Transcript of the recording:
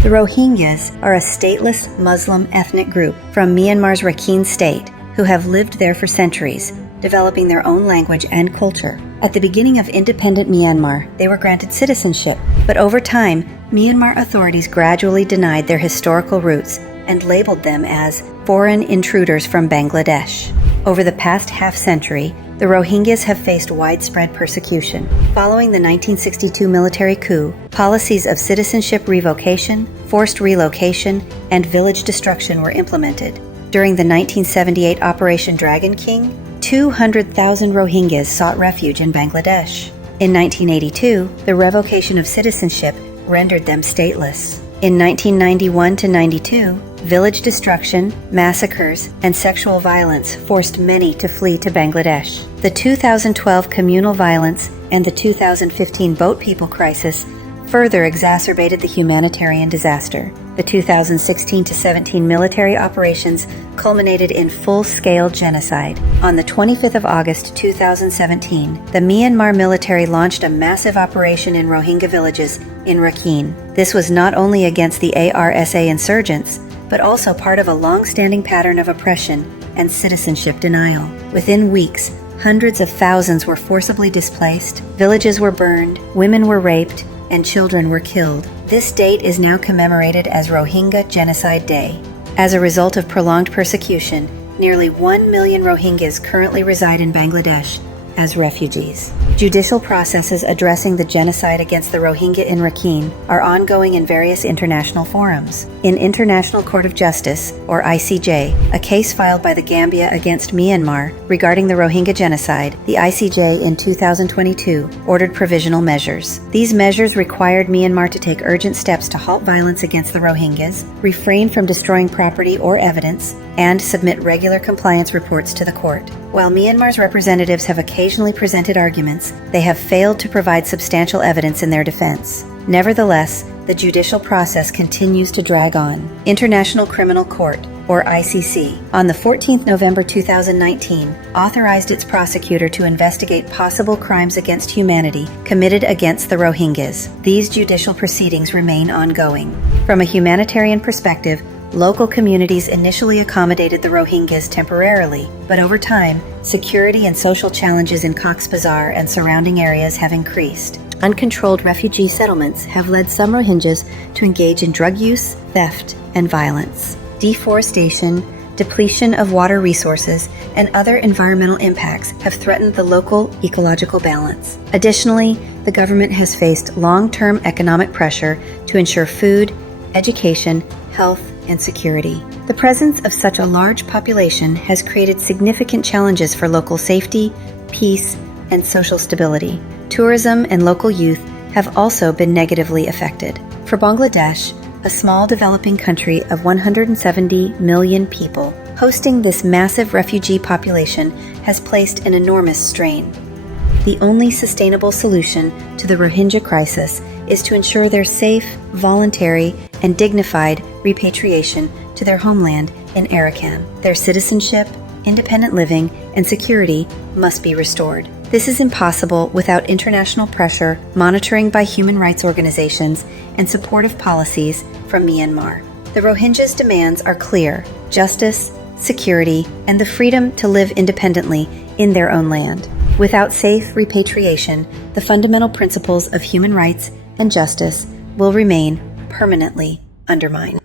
The Rohingyas are a stateless Muslim ethnic group from Myanmar's Rakhine state who have lived there for centuries, developing their own language and culture. At the beginning of independent Myanmar, they were granted citizenship, but over time, Myanmar authorities gradually denied their historical roots and labeled them as foreign intruders from Bangladesh. Over the past half-century, the Rohingyas have faced widespread persecution. Following the 1962 military coup, policies of citizenship revocation, forced relocation, and village destruction were implemented. During the 1978 Operation Dragon King, 200,000 Rohingyas sought refuge in Bangladesh. In 1982, the revocation of citizenship rendered them stateless. In 1991 to 92, village destruction, massacres, and sexual violence forced many to flee to Bangladesh. The 2012 communal violence and the 2015 boat people crisis further exacerbated the humanitarian disaster. The 2016-17 military operations culminated in full-scale genocide. On the 25th of August 2017, the Myanmar military launched a massive operation in Rohingya villages in Rakhine. This was not only against the ARSA insurgents, but also part of a long-standing pattern of oppression and citizenship denial. Within weeks, hundreds of thousands were forcibly displaced, villages were burned, women were raped, and children were killed. This date is now commemorated as Rohingya Genocide Day. As a result of prolonged persecution, nearly 1 million Rohingyas currently reside in Bangladesh as refugees. Judicial processes addressing the genocide against the Rohingya in Rakhine are ongoing in various international forums. In International Court of Justice, or ICJ, a case filed by the Gambia against Myanmar regarding the Rohingya genocide, the ICJ in 2022 ordered provisional measures. These measures required Myanmar to take urgent steps to halt violence against the Rohingyas, refrain from destroying property or evidence, and submit regular compliance reports to the court. While Myanmar's representatives have occasionally presented arguments, they have failed to provide substantial evidence in their defense. Nevertheless, the judicial process continues to drag on. International Criminal Court, or ICC, on the 14th November 2019, authorized its prosecutor to investigate possible crimes against humanity committed against the Rohingyas. These judicial proceedings remain ongoing. From a humanitarian perspective, local communities initially accommodated the Rohingyas temporarily, but over time, security and social challenges in Cox's Bazar and surrounding areas have increased. Uncontrolled refugee settlements have led some Rohingyas to engage in drug use, theft, and violence. Deforestation, depletion of water resources, and other environmental impacts have threatened the local ecological balance. Additionally, the government has faced long-term economic pressure to ensure food, education, health, and security. The presence of such a large population has created significant challenges for local safety, peace, and social stability. Tourism and local youth have also been negatively affected. For Bangladesh, a small developing country of 170 million people, hosting this massive refugee population has placed an enormous strain. The only sustainable solution to the Rohingya crisis is to ensure their safe, voluntary, and dignified repatriation to their homeland in Rakhine. Their citizenship, independent living, and security must be restored. This is impossible without international pressure, monitoring by human rights organizations, and supportive policies from Myanmar. The Rohingyas' demands are clear: justice, security, and the freedom to live independently in their own land. Without safe repatriation, the fundamental principles of human rights and justice will remain permanently undermined.